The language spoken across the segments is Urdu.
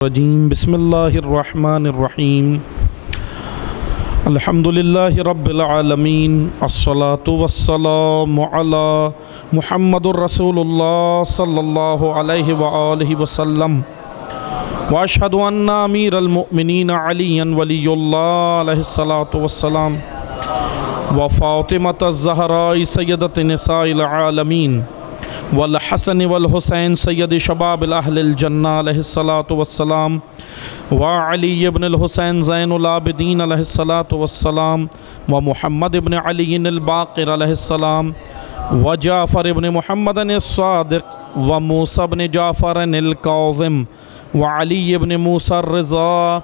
الرجیم بسم اللہ الرحمن الرحیم الحمدللہ رب العالمین الصلاة والسلام علی محمد الرسول اللہ صلی اللہ علیہ وآلہ وسلم واشہد ان امیر المؤمنین علی ولی اللہ علیہ الصلاة والسلام وفاطمة الزہراء سیدۃ نساء العالمین والحسن والحسین سید شباب اہل الجنہ علیہ الصلاة والسلام وعلی ابن الحسین زین العابدین علیہ الصلاة والسلام ومحمد ابن علی الباقر علیہ السلام وجعفر ابن محمد الصادق وموسیٰ ابن جعفر الکاظم وعلی ابن موسیٰ الرضا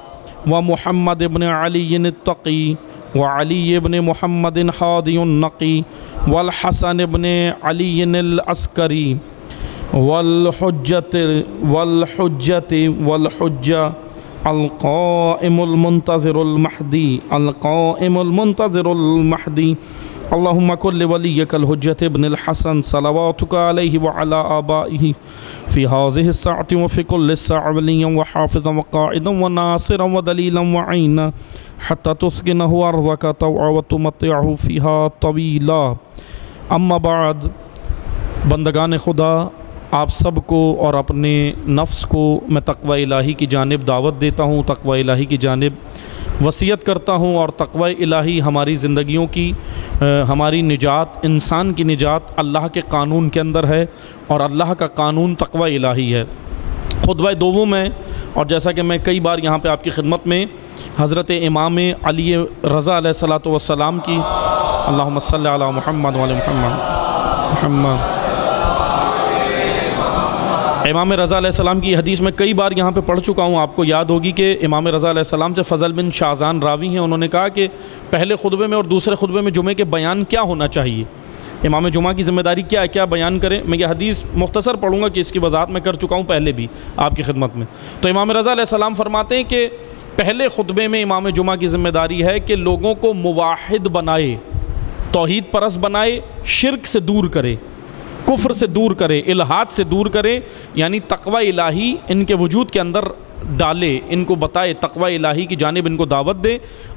ومحمد ابن علی التقی وعلی ابن محمد حادی النقی والحسن ابن علی العسکری والحجة القائم المنتظر المہدی اللہم کل ولیک الحجة ابن الحسن صلواتک علیہ وعلا آبائہ فی هذه الساعة وفی کل الساعة ولیا وحافظا وقائدا وناصرا ودلیلا وعینا حتی تسکنہ ارضک طوعا وتمتعہ فیہا طویلا اما بعد بندگان خدا، آپ سب کو اور اپنے نفس کو میں تقوی الہی کی جانب دعوت دیتا ہوں، تقوی الہی کی جانب وصیت کرتا ہوں، اور تقوی الہی ہماری زندگیوں کی ہماری نجات، انسان کی نجات اللہ کے قانون کے اندر ہے، اور اللہ کا قانون تقوی الہی ہے۔ خطبہ دوم میں، اور جیسا کہ میں کئی بار یہاں پہ آپ کی خدمت میں حضرت امام علی رضا علیہ السلام کی اللہم صلی علی محمد وعلی محمد امام رضا علیہ السلام کی حدیث میں کئی بار یہاں پہ پڑھ چکا ہوں۔ آپ کو یاد ہوگی کہ امام رضا علیہ السلام سے فضل بن شازان راوی ہیں، انہوں نے کہا کہ پہلے خطبے میں اور دوسرے خطبے میں جمعے کے بیان کیا ہونا چاہیے، امام جمعہ کی ذمہ داری کیا ہے، کیا بیان کریں۔ میں یہ حدیث مختصر پڑھوں گا کہ اس کی وضاحت میں کر چکا ہوں پہلے بھی آپ کی خدمت میں۔ تو امام رضا علیہ السلام فرماتے ہیں کہ پہلے خطبے میں امام جمعہ کی ذمہ داری ہے کہ لوگوں کو موحد بنائے، توحید پرست بنائے، شرک سے دور کرے، کفر سے دور کرے، الہات سے دور کرے، یعنی تقوی الہی ان کے وجود کے اندر ڈالے، ان کو بتائے، تقوی الہی کی جانب ان کو دعوت دے،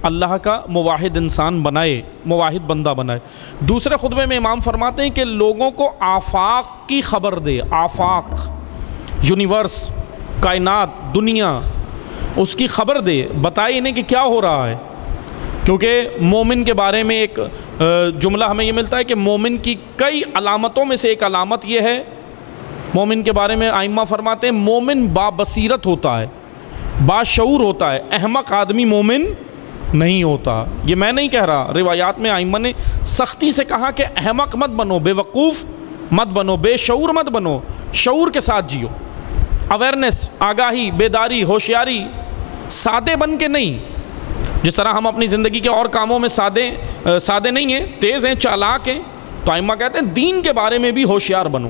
اللہ کا موحد انسان بنائے، موحد بندہ بنائے۔ دوسرے خطبے میں امام فرماتے ہیں کہ لوگوں کو آفاق کی خبر دے، آفاق، یونیورس، کائنات، دنیا، اس کی خبر دے، بتائے انہیں کہ کیا ہو رہا ہے۔ کیونکہ مومن کے بارے میں ایک جملہ ہمیں یہ ملتا ہے کہ مومن کی کئی علامتوں میں سے ایک علامت یہ ہے، مومن کے بارے میں ائمہ فرماتے ہیں مومن بابصیرت ہوتا ہے، باشعور ہوتا ہے، احمق آدمی مومن نہیں ہوتا۔ یہ میں نہیں کہہ رہا، روایات میں ائمہ نے سختی سے کہا کہ احمق مت بنو، بے وقوف مت بنو، بے شعور مت بنو، شعور کے ساتھ جیو، اویرنس، آگاہی، بیداری، ہوشیاری، سادے بن کے نہیں۔ جس طرح ہم اپنی زندگی کے اور کاموں میں سادے نہیں ہیں، تیز ہیں، چالاک ہیں، تو ائمہ کہتے ہیں دین کے بارے میں بھی ہوشیار بنو،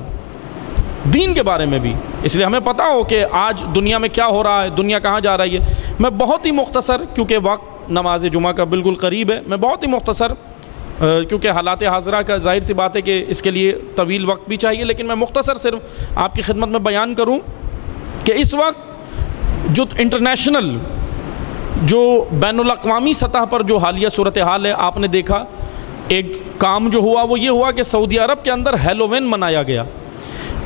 دین کے بارے میں بھی، اس لیے ہمیں پتہ ہو کہ آج دنیا میں کیا ہو رہا ہے، دنیا کہاں جا رہی ہے۔ میں بہت ہی مختصر، کیونکہ وقت نماز جمعہ کا بالکل قریب ہے، میں بہت ہی مختصر، کیونکہ حالات حاضرہ کا ظاہر سی بات ہے کہ اس کے لیے طویل وقت بھی چاہیے، لیکن میں مختصر صرف آپ کی خدمت میں بیان کروں کہ اس وقت جو انٹرنیشنل، جو بین الاقوامی سطح پر جو حالیہ صورتحال ہے، آپ نے دیکھا ایک کام جو ہوا وہ یہ ہوا کہ سعودی عرب کے اندر ہیلووین منایا گیا۔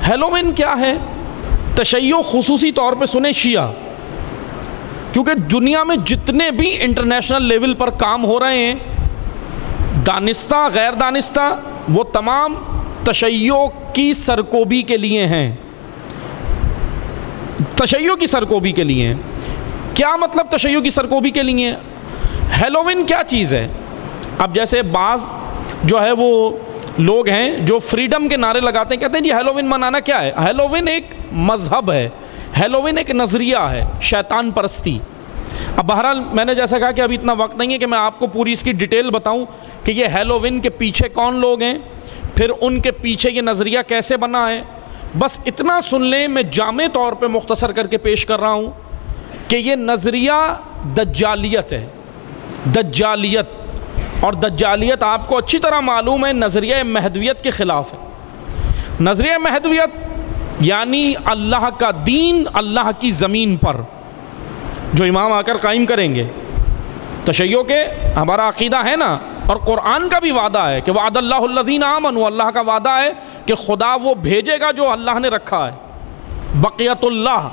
ہیلووین کیا ہے؟ تشیع، خصوصی طور پہ سنیں شیعہ، کیونکہ دنیا میں جتنے بھی انٹرنیشنل لیول پر کام ہو رہے ہیں، دانستہ غیر دانستہ، وہ تمام تشیع کی سرکوبی کے لیے ہیں، تشیع کی سرکوبی کے لیے ہیں۔ کیا مطلب تشیع کی سرکوبی کے لیے؟ ہیلووین کیا چیز ہے؟ اب جیسے بعض جو ہے وہ لوگ ہیں جو فریڈم کے نعرے لگاتے ہیں، کہتے ہیں جی ہیلووین منانا کیا ہے؟ ہیلووین ایک مذہب ہے، ہیلووین ایک نظریہ ہے، شیطان پرستی۔ اب بہرحال میں نے جیسا کہا کہ ابھی اتنا وقت نہیں ہے کہ میں آپ کو پوری اس کی ڈیٹیل بتاؤں کہ یہ ہیلووین کے پیچھے کون لوگ ہیں، پھر ان کے پیچھے یہ نظریہ کیسے بنا ہے۔ بس اتنا سن لیں، میں جامع طور پہ مختصر کر کے پیش کر رہا ہوں کہ یہ نظریہ دجالیت ہے، دجالیت، اور دجالیت آپ کو اچھی طرح معلوم ہے نظریہ مہدویت کے خلاف ہے۔ نظریہ مہدویت یعنی اللہ کا دین اللہ کی زمین پر، جو امام آ کر قائم کریں گے. تشیع کے ہمارا عقیدہ ہے نا، اور قرآن کا بھی وعدہ ہے کہ وعد اللہ الذین آمنوا، اللہ کا وعدہ ہے کہ خدا وہ بھیجے گا جو اللہ نے رکھا ہے. بقیت اللہ،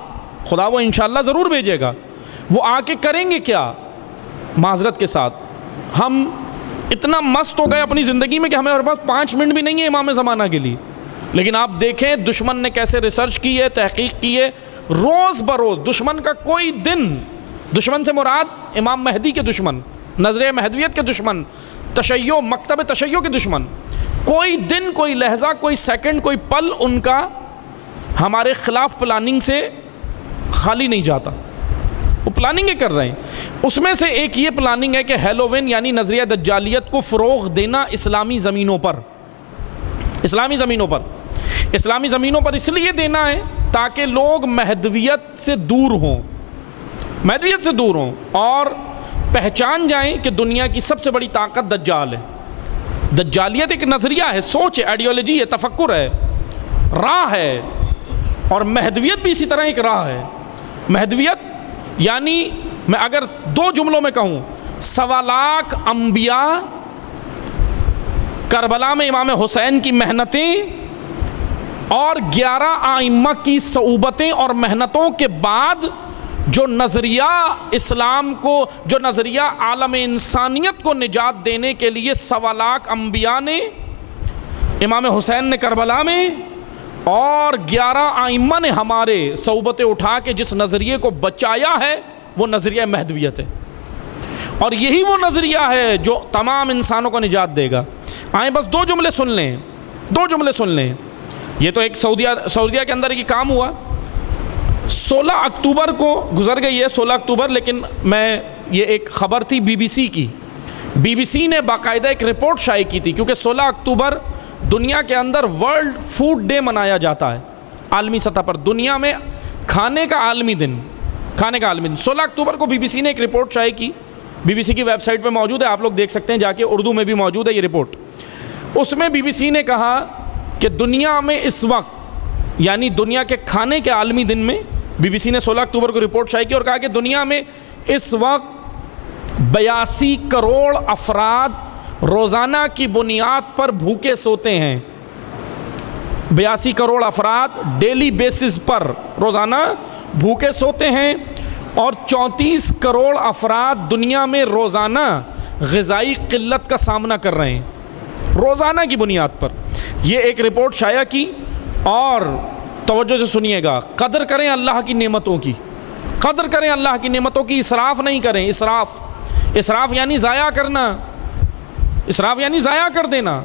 خدا وہ انشاءاللہ ضرور بھیجے گا. وہ آ کے کریں گے کیا؟ معذرت کے ساتھ ہم اتنا مست ہو گئے اپنی زندگی میں کہ ہمیں پاس 5 منٹ بھی نہیں ہے امام زمانہ کے لیے. لیکن آپ دیکھیں دشمن نے کیسے ریسرچ کی ہے، تحقیق کی ہے، روز بروز دشمن کا کوئی دن، دشمن سے مراد امام مہدی کے دشمن، نظریہ مہدویت کے دشمن، تشیع، مکتب تشیع کے دشمن، کوئی دن، کوئی لحظہ، کوئی سیکنڈ، کوئی پل ان کا ہمارے خلاف پلاننگ سے خالی نہیں جاتا. وہ پلاننگیں کر رہے ہیں. اس میں سے ایک یہ پلاننگ ہے کہ ہیلووین یعنی نظریہ دجالیت کو فروغ دینا اسلامی زمینوں پر. اسلامی زمینوں پر، اسلامی زمینوں پر اس لیے دینا ہے تاکہ لوگ مہدویت سے دور ہوں، مہدویت سے دور ہوں اور پہچان جائیں کہ دنیا کی سب سے بڑی طاقت دجال ہے. دجالیت ایک نظریہ ہے، سوچ ہے، آئیڈیالوجی ہے، تفکر ہے، راہ ہے. اور مہدویت بھی اسی طرح ایک راہ ہے. مہدویت یعنی میں اگر 2 جملوں میں کہوں، 1.25 لاکھ انبیاء، کربلا میں امام حسین کی محنتیں اور 11 ائمہ کی صعوبتیں اور محنتوں کے بعد جو نظریہ اسلام کو، جو نظریہ عالم انسانیت کو نجات دینے کے لیے 1.25 لاکھ انبیاء نے، امام حسین نے کربلا میں، اور 11 ائمہ نے ہمارے صعوبتیں اٹھا کے جس نظریے کو بچایا ہے وہ نظریہ مہدویت ہے. اور یہی وہ نظریہ ہے جو تمام انسانوں کو نجات دے گا. آئیں بس 2 جملے سن لیں، 2 جملے سن لیں. یہ تو ایک سعودیہ کے اندر یہ کام ہوا. 16 اکتوبر کو گزر گئی ہے، 16 اکتوبر، لیکن یہ ایک خبر تھی بی بی سی کی. بی بی سی نے باقاعدہ ایک رپورٹ شائع کی تھی، کیونکہ 16 اکتوبر دنیا کے اندر ورلڈ فوڈ ڈے منایا جاتا ہے عالمی سطح پر. دنیا میں کھانے کا عالمی دن، کھانے کا عالمی دن. 16 اکتوبر کو بی بی سی نے ایک رپورٹ شائع کی. بی بی سی کی ویب سائٹ پہ موجود ہے، آپ لوگ دیکھ سکتے ہیں جا کے، اردو میں بھی موجود ہے یہ رپورٹ. اس میں بی بی سی نے کہا کہ دنیا میں اس وقت، یعنی دنیا کے کھانے کے عالمی دن میں، بی بی سی نے 16 اکتوبر کو رپورٹ شائع کی اور کہا کہ دنیا میں اس وقت 82 کروڑ افراد روزانہ کی بنیاد پر بھوکے سوتے ہیں. 82 کروڑ افراد ڈیلی بیسس پر روزانہ بھوکے سوتے ہیں، اور 34 کروڑ افراد دنیا میں روزانہ غذائی قلت کا سامنا کر رہے ہیں، روزانہ کی بنیاد پر. یہ ایک رپورٹ شائع کی. اور توجہ سے سنیے گا، قدر کریں اللہ کی نعمتوں کی، قدر کریں اللہ کی نعمتوں کی، اسراف نہیں کریں. اسراف یعنی ضائع کرنا، اسراف یعنی ضائع کر دینا.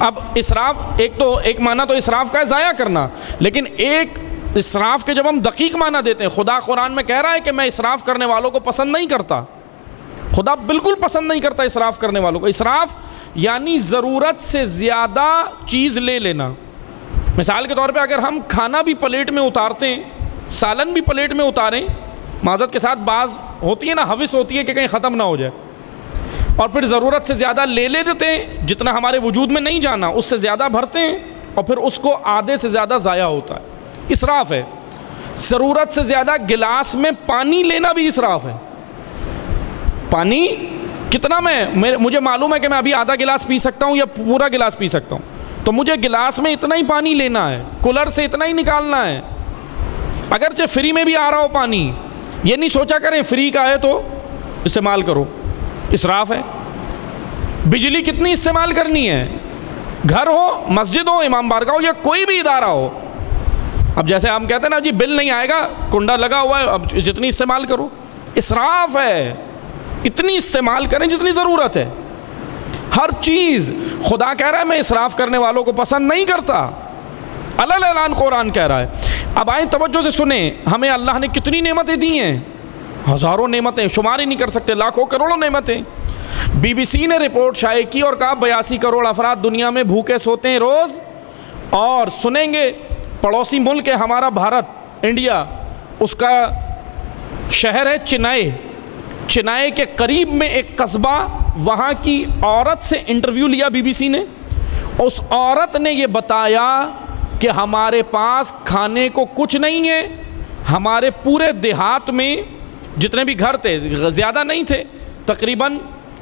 اب اسراف ایک معنی تو اسراف کا ہے ضائع کرنا، لیکن ایک اسراف کے جب ہم دقیق معنی دیتے ہیں، خدا قرآن میں کہہ رہا ہے کہ میں اسراف کرنے والوں کو پسند نہیں کرتا. خدا بالکل پسند نہیں کرتا اسراف کرنے والوں کو. اسراف یعنی ضرورت سے زیادہ چیز لے لینا. مثال کے طور پہ اگر ہم کھانا بھی پلیٹ میں اتارتے ہیں، سالن بھی پلیٹ میں اتاریں، معذرت کے ساتھ بعض ہوتی ہے نا، حوث ہوتی ہے کہ کہیں ختم نہ ہو جائے، اور پھر ضرورت سے زیادہ لے لیتے ہیں، جتنا ہمارے وجود میں نہیں جانا اس سے زیادہ بھرتے ہیں، اور پھر اس کو آدھے سے زیادہ ضائع ہوتا ہے. اسراف ہے. ضرورت سے زیادہ گلاس میں پانی لینا بھی اسراف ہے. پانی کتنا مجھے معلوم ہے کہ میں ابھی آدھا گلاس پی سکتا ہوں یا پورا گلاس پی سکتا ہوں، تو مجھے گلاس میں اتنا ہی پانی لینا ہے، کولر سے اتنا ہی نکالنا ہے، اگرچہ فری میں بھی آ رہا ہو پانی. یہ نہیں سوچا کریں فری کا ہے تو استعمال کرو، اسراف ہے. بجلی کتنی استعمال کرنی ہے، گھر ہو، مسجد ہو، امام بارگاہ ہو، یا کوئی بھی ادارہ ہو. اب جیسے ہم کہتے ہیں نا جی بل نہیں آئے گا، کنڈا لگا ہوا ہے، اب جتنی استعمال کرو. اسراف ہے. اتنی استعمال کریں جتنی ضرورت ہے. ہر چیز خدا کہہ رہا ہے میں اسراف کرنے والوں کو پسند نہیں کرتا. الل اعلان قرآن کہہ رہا ہے. اب آئیں توجہ سے سنیں، ہمیں اللہ نے کتنی نعمتیں دی ہیں، ہزاروں نعمتیں، شمار ہی نہیں کر سکتے، لاکھوں کروڑوں نعمتیں. بی بی سی نے رپورٹ شائع کی اور کہا 82 کروڑ افراد دنیا میں بھوکے سوتے ہیں روز. اور سنیں گے پڑوسی ملک ہے ہمارا بھارت، انڈیا، اس کا شہر ہے چنائے کے قریب میں ایک قصبہ. وہاں کی عورت سے انٹرویو لیا بی بی سی نے. اس عورت نے یہ بتایا کہ ہمارے پاس کھانے کو کچھ نہیں ہے، ہمارے پورے دیہات میں جتنے بھی گھر تھے زیادہ نہیں تھے، تقریباً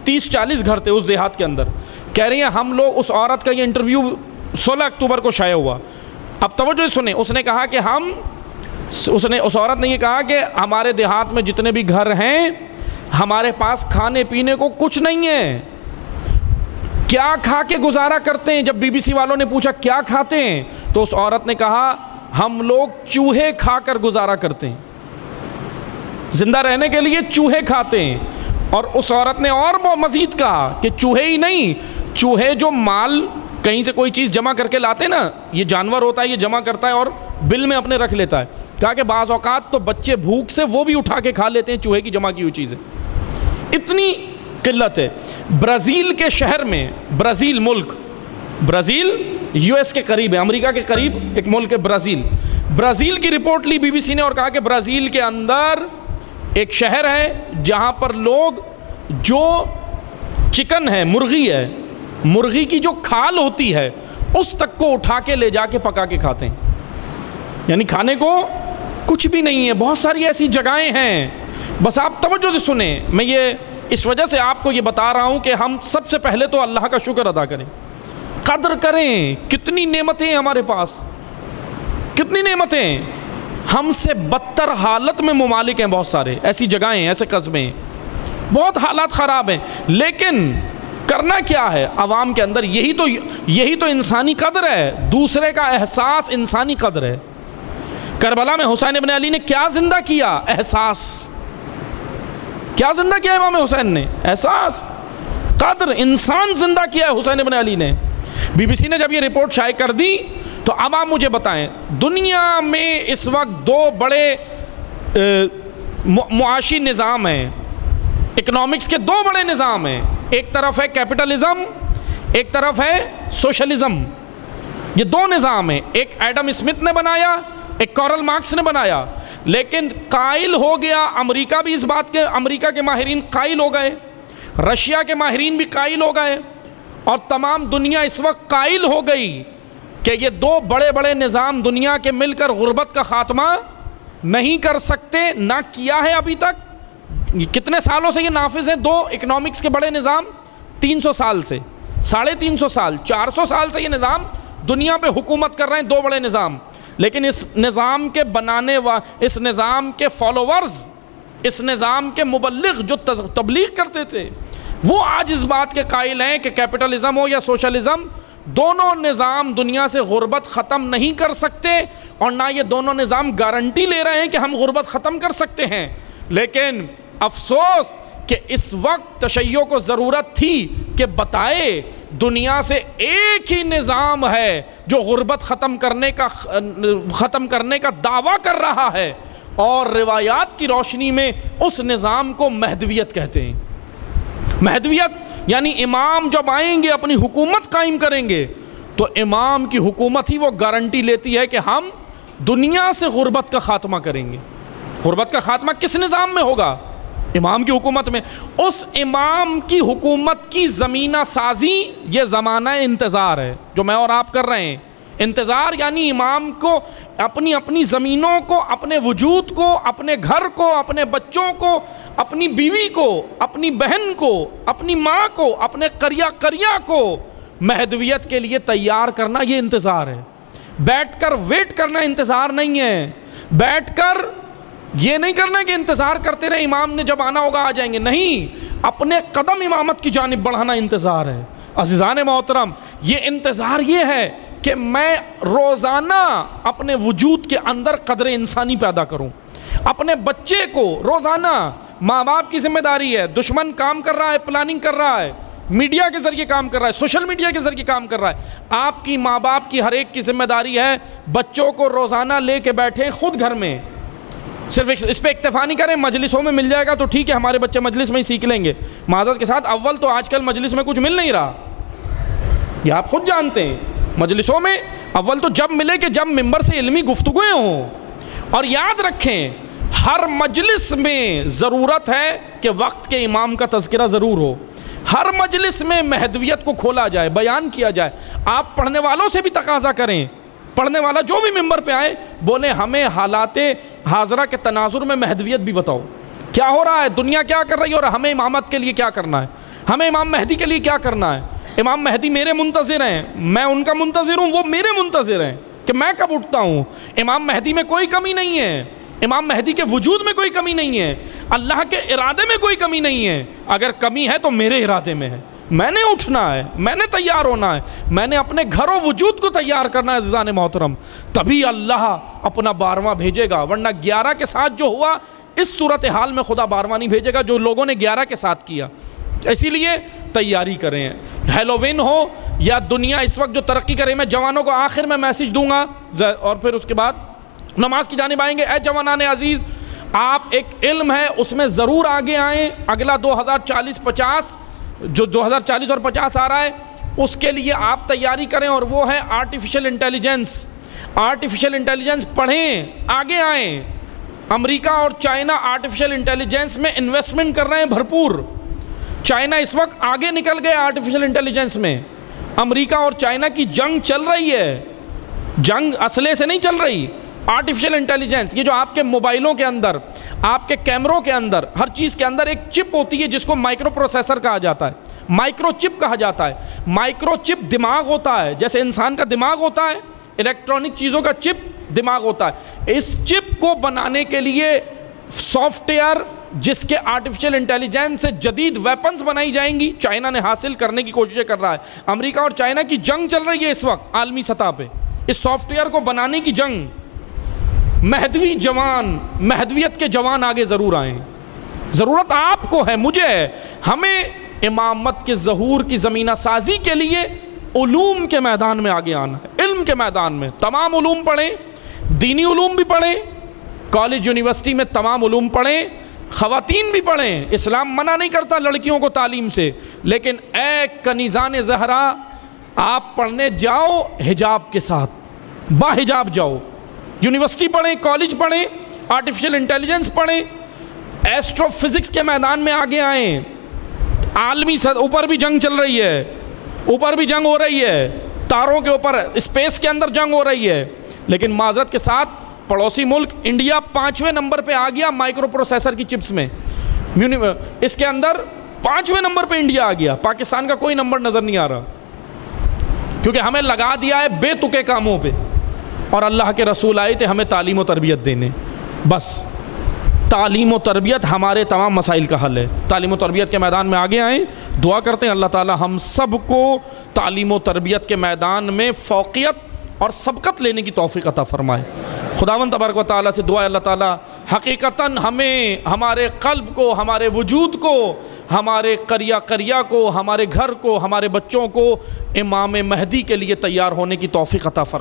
30-40 گھر تھے اس دیہات کے اندر، کہہ رہی ہیں ہم لوگ، اس عورت کا یہ انٹرویو 16 اکتوبر کو شائع ہوا. اب توجہ سنیں، اس نے کہا کہ اس عورت نے یہ کہا کہ ہمارے دیہات میں جتنے بھی گھر ہیں ہمارے پاس کھانے پینے کو کچھ نہیں ہے، کیا کھا کے گزارا کرتے ہیں؟ جب BBC والوں نے پوچھا کیا کھاتے ہیں تو اس عورت نے کہا ہم لوگ چوہے کھا کر گزارا کرتے ہیں، زندہ رہنے کے لیے چوہے کھاتے ہیں. اور اس عورت نے اور مزید کہا کہ چوہے ہی نہیں، چوہے جو مال کہیں سے کوئی چیز جمع کر کے لاتے نا، یہ جانور ہوتا ہے، یہ جمع کرتا ہے اور بل میں اپنے رکھ لیتا ہے. کہا کہ بعض اوقات تو بچے بھوک سے وہ بھی اٹھا کے کھا لیتے ہیں چوہے کی جمع کی ہوئی چیزیں. اتنی قلت ہے. برازیل کے شہر میں، برازیل ملک، برازیل US کے قریب ہے، امریکہ کے قریب ایک ملک ہے برازیل. برازیل کی رپورٹ لی BBC نے اور کہا کہ برازیل کے اندر ایک شہر ہے جہاں پر لوگ جو چکن ہے، مرغی ہے، مرغی کی جو کھال ہوتی ہے اس تک کو اٹھا کے لے جا کے پکا کے کھاتے ہیں. یعنی کھانے کو کچھ بھی نہیں ہے. بہت ساری ایسی جگہیں ہیں. بس آپ توجہ سے سنیں، میں یہ اس وجہ سے آپ کو یہ بتا رہا ہوں کہ ہم سب سے پہلے تو اللہ کا شکر ادا کریں، قدر کریں. کتنی نعمتیں ہمارے پاس، کتنی نعمتیں. ہم سے بدتر حالت میں ممالک ہیں، بہت سارے ایسی جگہیں ہیں، ایسے قصبے ہیں، بہت حالات خراب ہیں. لیکن کرنا کیا ہے عوام کے اندر؟ یہی تو انسانی قدر ہے. دوسرے کا احساس انسانی قدر ہے. کربلا میں حسین ابن علی نے کیا زندہ کیا؟ احساس. کیا زندہ کیا امام حسین نے؟ احساس، قدر. انسان زندہ کیا ہے حسین ابن علی نے. BBC نے جب یہ رپورٹ شائع کر دی تو اب آپ مجھے بتائیں، دنیا میں اس وقت دو بڑے معاشی نظام ہیں، اکنامکس کے دو بڑے نظام ہیں. ایک طرف ہے کیپٹلزم، ایک طرف ہے سوشلزم. یہ دو نظام ہیں. ایک ایڈم اسمتھ نے بنایا، ایک کارل مارکس نے بنایا. لیکن قائل ہو گیا امریکہ بھی اس بات کے، امریکہ کے ماہرین قائل ہو گئے، رشیا کے ماہرین بھی قائل ہو گئے، اور تمام دنیا اس وقت قائل ہو گئی کہ یہ دو بڑے بڑے نظام دنیا کے مل کر غربت کا خاتمہ نہیں کر سکتے. نہ کیا ہے ابھی تک. کتنے سالوں سے یہ نافذ ہیں دو اکنامکس کے بڑے نظام؟ 300 سال سے، 350 سال، 400 سال سے یہ نظام دنیا پہ حکومت کر رہے ہیں، دو بڑے نظام. لیکن اس نظام کے اس نظام کے فالوورز، اس نظام کے مبلغ جو تبلیغ کرتے تھے، وہ آج اس بات کے قائل ہیں کہ کیپٹلزم ہو یا سوشلزم، دونوں نظام دنیا سے غربت ختم نہیں کر سکتے، اور نہ یہ دونوں نظام گارنٹی لے رہے ہیں کہ ہم غربت ختم کر سکتے ہیں. لیکن افسوس کہ اس وقت تشیع کو ضرورت تھی کہ بتائے دنیا سے ایک ہی نظام ہے جو غربت ختم کرنے کا دعویٰ کر رہا ہے، اور روایات کی روشنی میں اس نظام کو مہدویت کہتے ہیں. مہدویت یعنی امام جب آئیں گے اپنی حکومت قائم کریں گے تو امام کی حکومت ہی وہ گارنٹی لیتی ہے کہ ہم دنیا سے غربت کا خاتمہ کریں گے. غربت کا خاتمہ کس نظام میں ہوگا؟ امام کی حکومت میں. اس امام کی حکومت کی زمینہ سازی یہ زمانہ انتظار ہے جو میں اور آپ کر رہے ہیں. انتظار یعنی امام کو اپنی زمینوں کو، اپنے وجود کو، اپنے گھر کو، اپنے بچوں کو، اپنی بیوی کو، اپنی بہن کو، اپنی ماں کو، اپنے قریہ کو مہدویت کے لیے تیار کرنا، یہ انتظار ہے. بیٹھ کر ویٹ کرنا انتظار نہیں ہے. بیٹھ کر یہ نہیں کرنا کہ انتظار کرتے رہے امام نے جب آنا ہوگا آ جائیں گے. نہیں، اپنے قدم امامت کی جانب بڑھانا انتظار ہے. عزیزان محترم، یہ انتظار یہ ہے کہ میں روزانہ اپنے وجود کے اندر قدر انسانی پیدا کروں. اپنے بچے کو روزانہ، ماں باپ کی ذمہ داری ہے. دشمن کام کر رہا ہے، پلاننگ کر رہا ہے، میڈیا کے ذریعے کام کر رہا ہے، سوشل میڈیا کے ذریعے کام کر رہا ہے. آپ کی ماں باپ کی ہر ایک کی ذمہ داری ہے بچوں کو روزانہ لے کے بیٹھیں خود گھر میں. صرف اس پہ اکتفا نہیں کریں مجلسوں میں مل جائے گا تو ٹھیک ہے، ہمارے بچے مجلس میں ہی سیکھ لیں گے. معذرت کے ساتھ، اول تو آج کل مجلس میں کچھ مل نہیں رہا، یہ آپ خود جانتے ہیں. مجلسوں میں اول تو جب ملے کہ جب ممبر سے علمی گفتگویں ہوں. اور یاد رکھیں، ہر مجلس میں ضرورت ہے کہ وقت کے امام کا تذکرہ ضرور ہو. ہر مجلس میں مہدویت کو کھولا جائے، بیان کیا جائے. آپ پڑھنے والوں سے بھی تقاضا کریں، پڑھنے والا جو بھی ممبر پہ آئے بولے ہمیں حالات حاضرہ کے تناظر میں مہدویت بھی بتاؤ. کیا ہو رہا ہے، دنیا کیا کر رہی ہے، اور ہمیں امامت کے لیے کیا کرنا ہے، ہمیں امام مہدی کے لیے کیا کرنا ہے۔ امام مہدی میرے منتظر ہیں، میں ان کا منتظر ہوں، وہ میرے منتظر ہیں کہ میں کب اٹھتا ہوں۔ امام مہدی میں کوئی کمی نہیں ہے، امام مہدی کے وجود میں کوئی کمی نہیں ہے، اللہ کے ارادے میں کوئی کمی نہیں ہے۔ اگر کمی ہے تو میرے ارادے میں ہے، میں نے اٹھنا ہے، میں نے تیار ہونا ہے، میں نے اپنے گھر و وجود کو تیار کرنا ہے عزیزان محترم، تبھی اللہ اپنا 12واں بھیجے گا، ورنہ 11 کے ساتھ جو ہوا اس صورتحال میں خدا 12واں نہیں بھیجے گا جو لوگوں نے 11 کے ساتھ کیا۔ اسی لیے تیاری کریں، ہیلووین ہو یا دنیا اس وقت جو ترقی کرے۔ میں جوانوں کو آخر میں میسج دوں گا اور پھر اس کے بعد نماز کی جانب آئیں گے۔ اے جوانان عزیز، آپ ایک علم ہے اس میں ضرور آگے آئیں۔ اگلا 2040-50 جو 2040 اور 50 آ رہا ہے اس کے لیے آپ تیاری کریں، اور وہ ہے آرٹیفیشل انٹیلیجنس۔ آرٹیفیشل انٹیلیجنس پڑھیں، آگے آئیں۔ امریکہ اور چائنا آرٹیفیشل انٹیلیجنس میں انویسٹمنٹ کر رہے ہیں بھرپور۔ چائنا اس وقت آگے نکل گئے آرٹیفیشل انٹیلیجنس میں۔ امریکہ اور چائنا کی جنگ چل رہی ہے، جنگ اسلحے سے نہیں چل رہی، آرٹیفیشل انٹیلیجنس۔ یہ جو آپ کے موبائلوں کے اندر، آپ کے کیمروں کے اندر، ہر چیز کے اندر ایک چپ ہوتی ہے جس کو مائکرو پروسیسر کہا جاتا ہے، مائکرو چپ کہا جاتا ہے۔ مائکرو چپ دماغ ہوتا ہے، جیسے انسان کا دماغ ہوتا ہے، الیکٹرانک چیزوں کا چپ دماغ ہوتا ہے۔ اس چپ کو بنانے کے لیے سافٹ ویئر جس کے آرٹیفیشل انٹیلیجنس سے جدید ویپنز بنائی جائیں گی، چائنا نے حاصل کرنے کی کوششیں کر رہا ہے۔ امریکہ اور چائنا کی جنگ چل رہی ہے اس وقت عالمی سطح پہ، اس سافٹ ویئر کو بنانے کی جنگ۔ مہدوی جوان، مہدویت کے جوان آگے ضرور آئیں، ضرورت آپ کو ہے، مجھے ہے۔ ہمیں امامت کے ظہور کی زمینہ سازی کے لیے علوم کے میدان میں آگے آنا ہے، علم کے میدان میں تمام علوم پڑھیں، دینی علوم بھی پڑھیں، کالج یونیورسٹی میں تمام علوم پڑھیں، خواتین بھی پڑھیں۔ اسلام منع نہیں کرتا لڑکیوں کو تعلیم سے، لیکن اے کنیزان زہرا، آپ پڑھنے جاؤ حجاب کے ساتھ، با حجاب جاؤ، یونیورسٹی پڑھیں، کالج پڑھیں، آرٹیفیشل انٹیلیجنس پڑھیں، ایسٹرو فزکس کے میدان میں آگے آئیں۔ عالمی اوپر بھی جنگ چل رہی ہے، اوپر بھی جنگ ہو رہی ہے، تاروں کے اوپر اسپیس کے اندر جنگ ہو رہی ہے، لیکن معذرت کے ساتھ پڑوسی ملک انڈیا 5ویں نمبر پہ آ گیا مائکرو پروسیسر کی چپس میں، اس کے اندر 5ویں نمبر پہ انڈیا آ گیا، پاکستان کا کوئی نمبر نظر نہیں آ رہا، کیونکہ ہمیں لگا دیا ہے بے تکے کاموں پہ، اور اللہ کے رسول آئے تھے ہمیں تعلیم و تربیت دینے، بس تعلیم و تربیت ہمارے تمام مسائل کا حل ہے۔ تعلیم و تربیت کے میدان میں آگے آئیں، دعا کرتے ہیں اللہ تعالی ہم سب کو تعلیم و تربیت کے میدان میں فوقیت اور سبقت لینے کی توفیق عطا فرمائے۔ خداوند تبارک و تعالیٰ سے دعا ہے اللہ تعالیٰ حقیقتاً ہمیں، ہمارے قلب کو، ہمارے وجود کو، ہمارے قریہ کو، ہمارے گھر کو، ہمارے بچوں کو امام مہدی کے لیے تیار ہونے کی توفیق عطا فرمائے۔